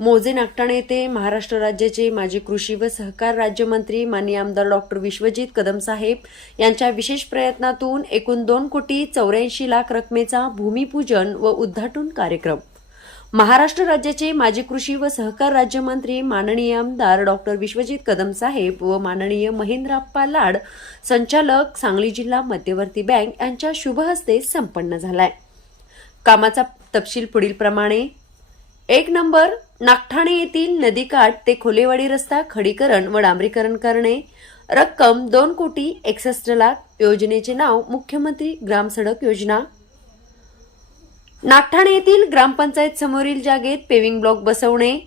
मोजे नागटाणे ते महाराष्ट्र राज्याचे माजी कृषी व सहकार राज्यमंत्री माननीय आमदार डॉक्टर विश्वजित कदम साहेब यांच्या विशेष प्रयत्नातून एकूण दोन कोटी चौऱ्याऐंशी लाख रकमेचा भूमिपूजन व उद्घाटन कार्यक्रम. महाराष्ट्र राज्याचे माजी कृषी व सहकार राज्यमंत्री माननीय आमदार डॉक्टर विश्वजित कदम साहेब व माननीय महेंद्रप्पा लाड संचालक सांगली जिल्हा मध्यवर्ती बँक यांच्या शुभहस्ते संपन्न झालाय. कामाचा तपशील पुढील प्रमाणे एक नंबर नागठाणे येथील नदीकाठ ते खोलेवाडी रस्ता खडीकरण व डांबरीकरण करणे. रक्कम दोन कोटी एकसष्ट लाख योजनेचे नाव मुख्यमंत्री ग्राम सडक योजना. नागठाणे येथील ग्रामपंचायत समोरील जागेत पेविंग ब्लॉक बसवणे.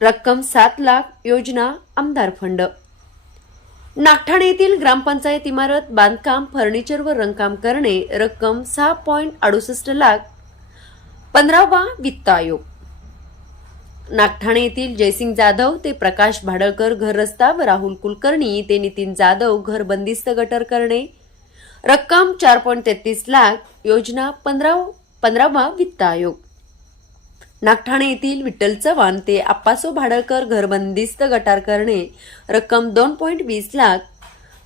रक्कम सात लाख योजना आमदार फंड. नागठाणे येथील ग्रामपंचायत इमारत बांधकाम फर्निचर व रंगकाम करणे. रक्कम सहा पॉईंट अडुसष्ट लाख पंधरावा वित्त आयोग. नागठाणे येथील जयसिंग जाधव ते प्रकाश भाडळकर घर रस्ता व राहुल कुलकर्णी ते नितीन जाधव घर बंदिस्त गटर करणे. रक्कम चार पॉईंट तेहतीस लाख योजना पंधरा पंधरावा वित्त आयोग. नागठाणे येथील विठ्ठल चव्हाण ते आप्पासो भाडळकर घर बंदिस्त गटार करणे. रक्कम दोन पॉईंट वीस लाख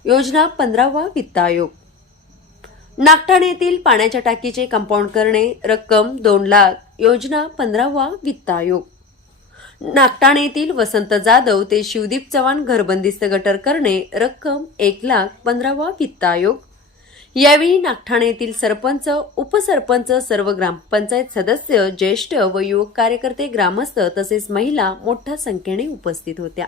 योजना पंधरावा वित्त आयोग. नागठाणे येथील पाण्याच्या टाकीचे कंपाऊंड करणे रक्कम दोन लाख योजना पंधरावा वित्त आयोग. नागठाणे येथील वसंत जाधव ते शिवदीप चव्हाण घरबंदिस्त गटर करणे रक्कम एक लाख पंधरावा वित्त आयोग. यावेळी नागठाणे येथील सरपंच उपसरपंच सर्व ग्रामपंचायत सदस्य ज्येष्ठ व युवक कार्यकर्ते ग्रामस्थ तसेच महिला मोठ्या संख्येने उपस्थित होत्या.